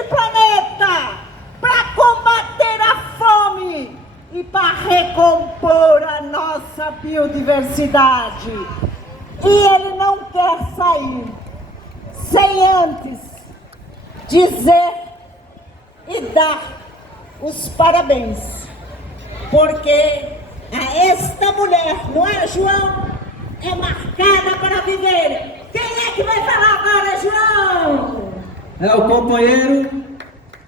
este planeta para combater a fome e para recompor a nossa biodiversidade. E ele não quer sair sem antes dizer e dar os parabéns, porque a esta mulher, não é, João? É marcada para viver. Quem é que vai falar agora, João? É o companheiro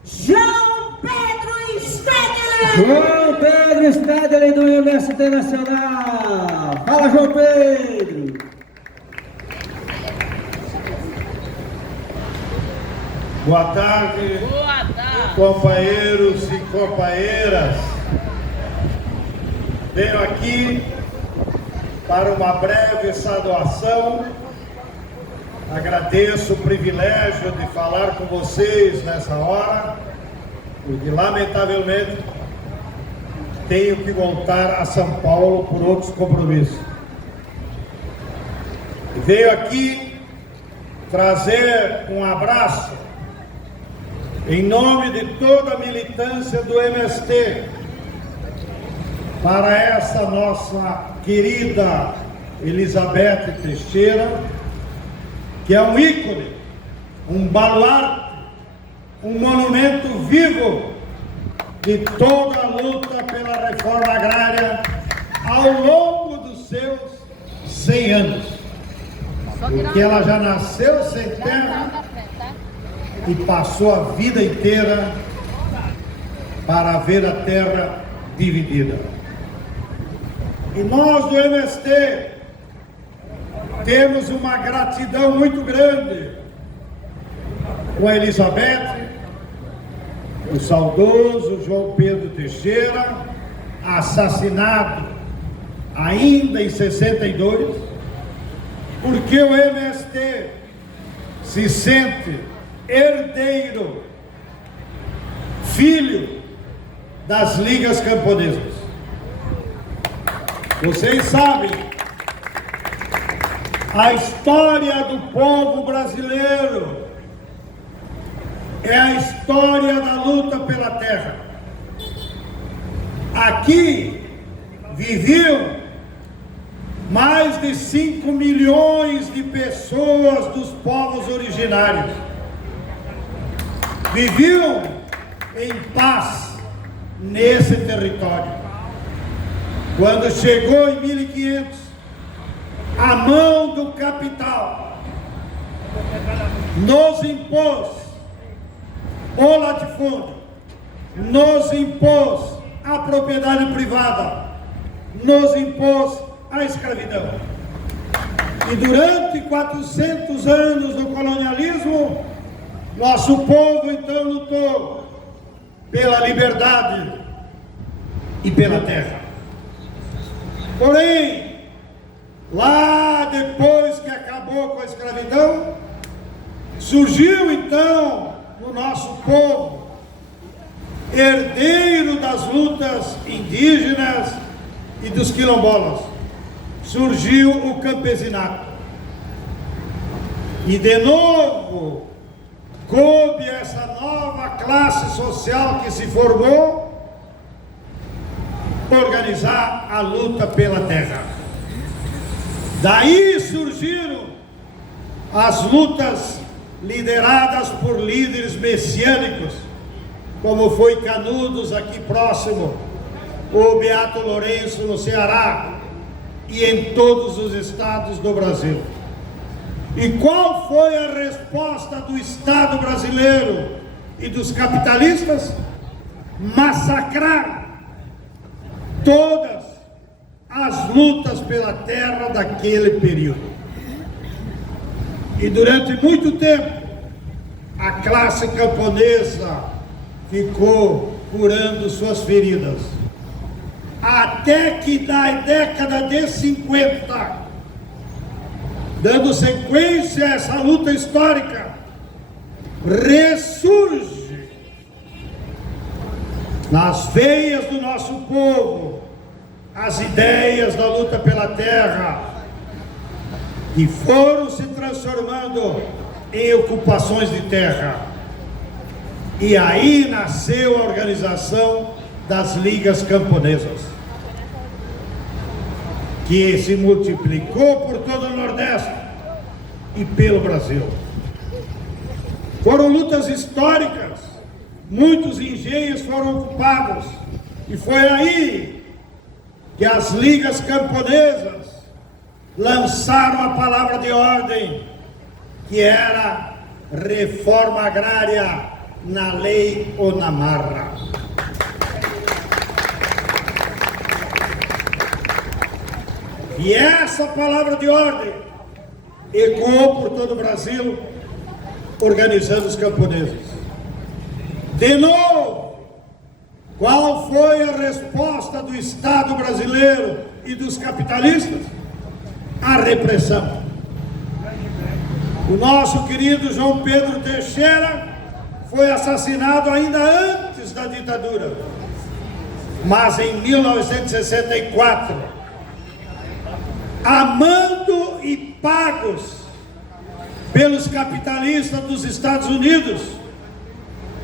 João Pedro Stedley. João Pedro Stedley do MST Nacional. Fala, João Pedro. Boa tarde, companheiros e companheiras. Venho aqui para uma breve saudação. Agradeço o privilégio de falar com vocês nessa hora, porque lamentavelmente tenho que voltar a São Paulo por outros compromissos. E venho aqui trazer um abraço em nome de toda a militância do MST para essa nossa querida Elizabeth Teixeira, que é um ícone, um baluarte, um monumento vivo de toda a luta pela reforma agrária ao longo dos seus 100 anos. Porque ela já nasceu sem terra e passou a vida inteira para ver a terra dividida. E nós do MST temos uma gratidão muito grande com a Elizabeth, o saudoso João Pedro Teixeira, assassinado ainda em 62, porque o MST se sente herdeiro, filho das ligas camponesas. Vocês sabem, a história do povo brasileiro é a história da luta pela terra. Aqui viviam mais de 5 milhões de pessoas dos povos originários. Viviam em paz nesse território. Quando chegou em 1500, a mão do capital nos impôs o latifúndio, nos impôs a propriedade privada, nos impôs a escravidão. E durante 400 anos do colonialismo, nosso povo então lutou pela liberdade e pela terra. Porém, lá depois que acabou com a escravidão, surgiu então no nosso povo, herdeiro das lutas indígenas e dos quilombolas, surgiu o campesinato. E de novo, coube essa nova classe social que se formou organizar a luta pela terra. Daí surgiram as lutas lideradas por líderes messiânicos, como foi Canudos aqui próximo, o Beato Lourenço no Ceará e em todos os estados do Brasil. E qual foi a resposta do Estado brasileiro e dos capitalistas? Massacrar todas as lutas pela terra daquele período. E durante muito tempo, a classe camponesa ficou curando suas feridas. Até que na década de 50, dando sequência a essa luta histórica, ressurge nas veias do nosso povo as ideias da luta pela terra, que foram se transformando em ocupações de terra. E aí nasceu a organização das ligas camponesas, que se multiplicou por todo o Nordeste e pelo Brasil. Foram lutas históricas, muitos engenhos foram ocupados, e foi aí que as ligas camponesas lançaram a palavra de ordem, que era reforma agrária na lei ou na marra. E essa palavra de ordem ecoou por todo o Brasil, organizando os camponeses. De novo, qual foi a resposta do Estado brasileiro e dos capitalistas? A repressão. O nosso querido João Pedro Teixeira foi assassinado ainda antes da ditadura, mas em 1964, amando e pagos pelos capitalistas dos Estados Unidos,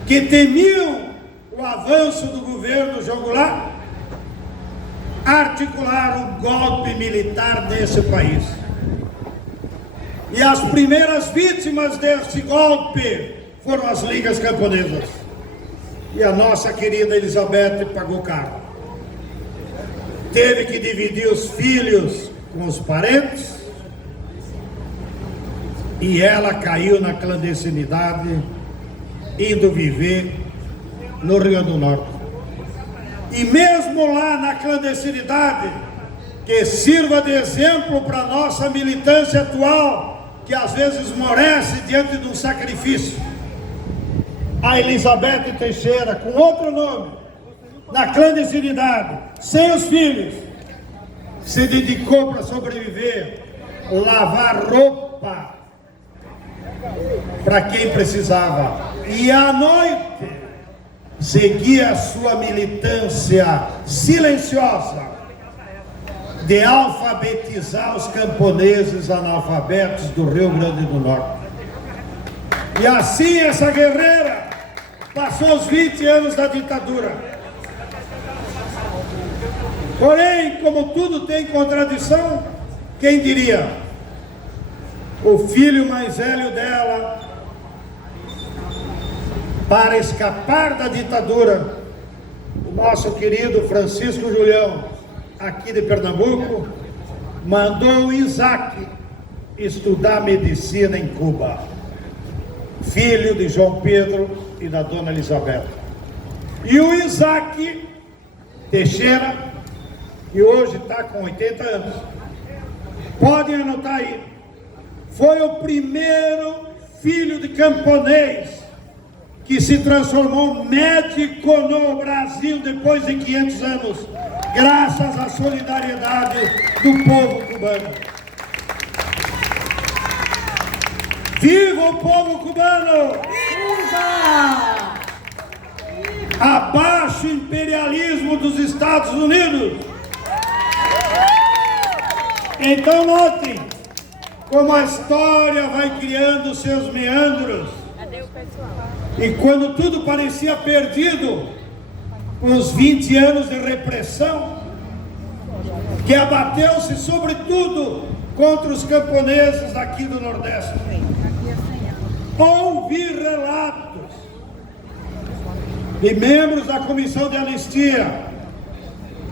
que temiam o avanço do governo João Goulart, articularam um golpe militar nesse país. E as primeiras vítimas desse golpe foram as ligas camponesas. E a nossa querida Elizabeth pagou caro. Teve que dividir os filhos com os parentes, e ela caiu na clandestinidade, indo viver no Rio Grande do Norte. E mesmo lá na clandestinidade, que sirva de exemplo para a nossa militância atual, que às vezes morece diante de um sacrifício, a Elizabeth Teixeira, com outro nome, na clandestinidade, sem os filhos, se dedicou para sobreviver, lavar roupa para quem precisava, e à noite seguia a sua militância silenciosa de alfabetizar os camponeses analfabetos do Rio Grande do Norte. E assim essa guerreira passou os 20 anos da ditadura. Porém, como tudo tem contradição, quem diria? O filho mais velho dela, para escapar da ditadura, o nosso querido Francisco Julião, aqui de Pernambuco, mandou o Isaac estudar medicina em Cuba, filho de João Pedro e da dona Elizabeth. E o Isaac Teixeira, que hoje está com 80 anos, podem anotar aí, foi o primeiro filho de camponês que se transformou médico no Brasil depois de 500 anos, graças à solidariedade do povo cubano. Viva o povo cubano! Viva! Abaixo o imperialismo dos Estados Unidos! Então notem como a história vai criando seus meandros. E quando tudo parecia perdido, com os 20 anos de repressão, que abateu-se sobretudo contra os camponeses aqui do Nordeste, ouvi relatos de membros da Comissão de Anistia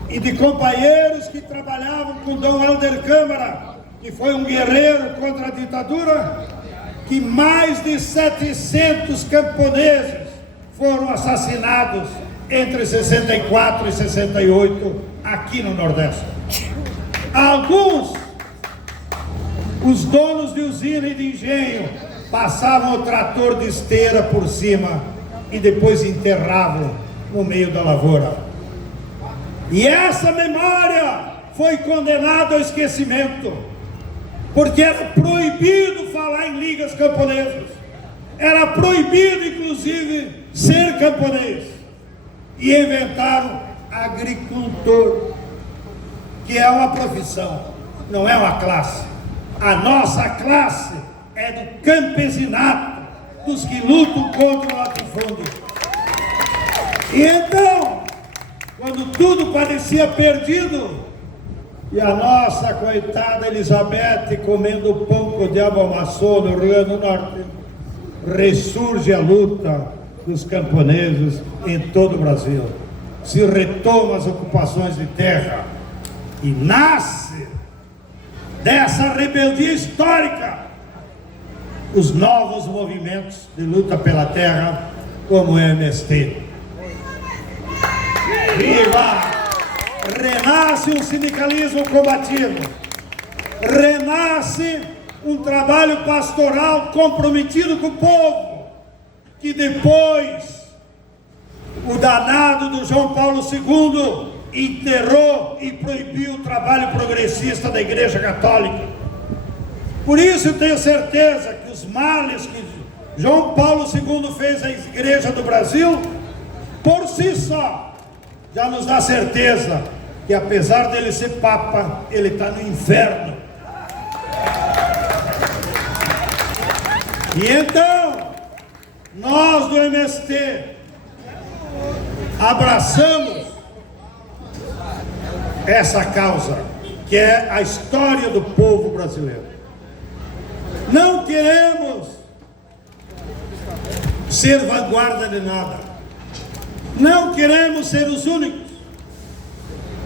e de companheiros que trabalhavam com Dom Helder Câmara, que foi um guerreiro contra a ditadura, que mais de 700 camponeses foram assassinados entre 64 e 68 aqui no Nordeste. Alguns, os donos de usina e de engenho, passavam o trator de esteira por cima e depois enterravam no meio da lavoura. E essa memória foi condenada ao esquecimento, porque era proibido falar em ligas camponesas, era proibido inclusive ser camponês, e inventaram agricultor, que é uma profissão, não é uma classe. A nossa classe é do campesinato, dos que lutam contra o latifúndio. E então, quando tudo parecia perdido, e a nossa coitada Elizabeth comendo o pão que o diabo amassou no Rio Grande do Norte, ressurge a luta dos camponeses em todo o Brasil. Se retomam as ocupações de terra e nasce dessa rebeldia histórica os novos movimentos de luta pela terra, como o MST. Viva! Renasce um sindicalismo combativo, renasce um trabalho pastoral comprometido com o povo, que depois o danado do João Paulo II enterrou e proibiu o trabalho progressista da Igreja Católica. Por isso eu tenho certeza que os males que João Paulo II fez à Igreja do Brasil, por si só, já nos dá certeza que apesar dele ser Papa, ele está no inferno. E então, nós do MST abraçamos essa causa, que é a história do povo brasileiro. Não queremos ser vanguarda de nada. Não queremos ser os únicos.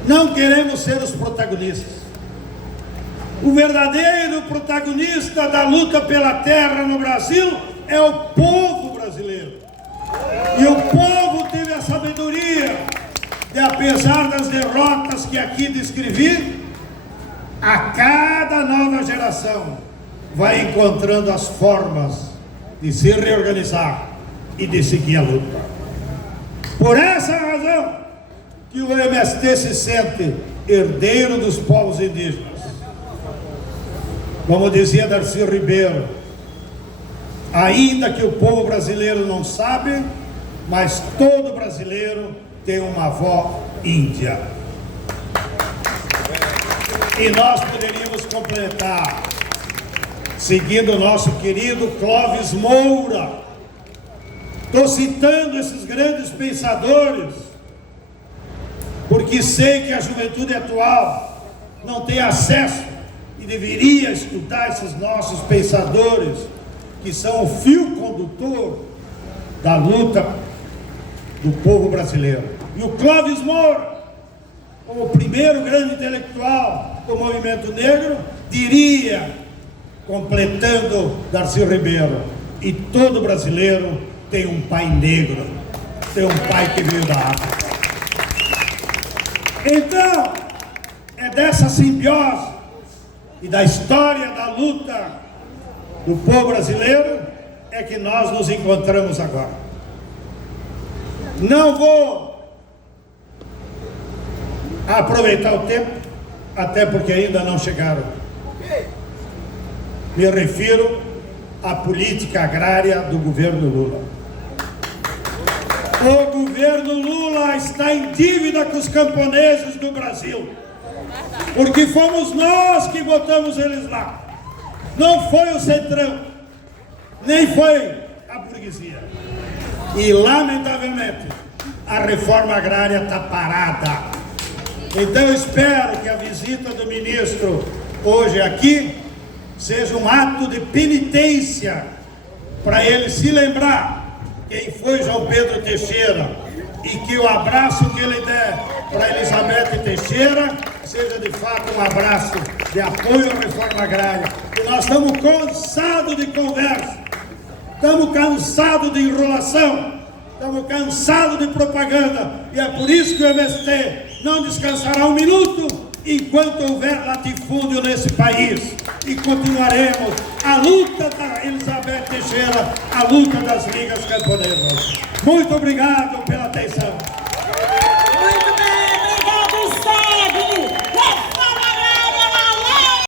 Não queremos ser os protagonistas. O verdadeiro protagonista da luta pela terra no Brasil é o povo brasileiro. E o povo teve a sabedoria de, apesar das derrotas que aqui descrevi, a cada nova geração vai encontrando as formas de se reorganizar e de seguir a luta. Por essa razão que o MST se sente herdeiro dos povos indígenas. Como dizia Darcy Ribeiro, ainda que o povo brasileiro não sabe, mas todo brasileiro tem uma avó índia. E nós poderíamos completar, seguindo o nosso querido Clóvis Moura. Estou citando esses grandes pensadores, porque sei que a juventude atual não tem acesso e deveria estudar esses nossos pensadores, que são o fio condutor da luta do povo brasileiro. E o Clóvis Moura, como o primeiro grande intelectual do movimento negro, diria, completando Darcy Ribeiro, e todo brasileiro tem um pai negro, tem um pai que veio da África. Então, é dessa simbiose e da história da luta do povo brasileiro é que nós nos encontramos agora. Não vou aproveitar o tempo, até porque ainda não chegaram. Me refiro à política agrária do governo Lula. O governo Lula está em dívida com os camponeses do Brasil, porque fomos nós que botamos eles lá. Não foi o Centrão, nem foi a burguesia. E, lamentavelmente, a reforma agrária está parada. Então eu espero que a visita do ministro hoje aqui seja um ato de penitência para ele se lembrar quem foi João Pedro Teixeira, e que o abraço que ele der para Elizabeth Teixeira seja de fato um abraço de apoio à reforma agrária. E nós estamos cansados de conversa, estamos cansados de enrolação, estamos cansados de propaganda, e é por isso que o MST não descansará um minuto enquanto houver latifúndio nesse país, e continuaremos a luta da Elizabeth Teixeira, a luta das ligas camponesas. Muito obrigado pela atenção.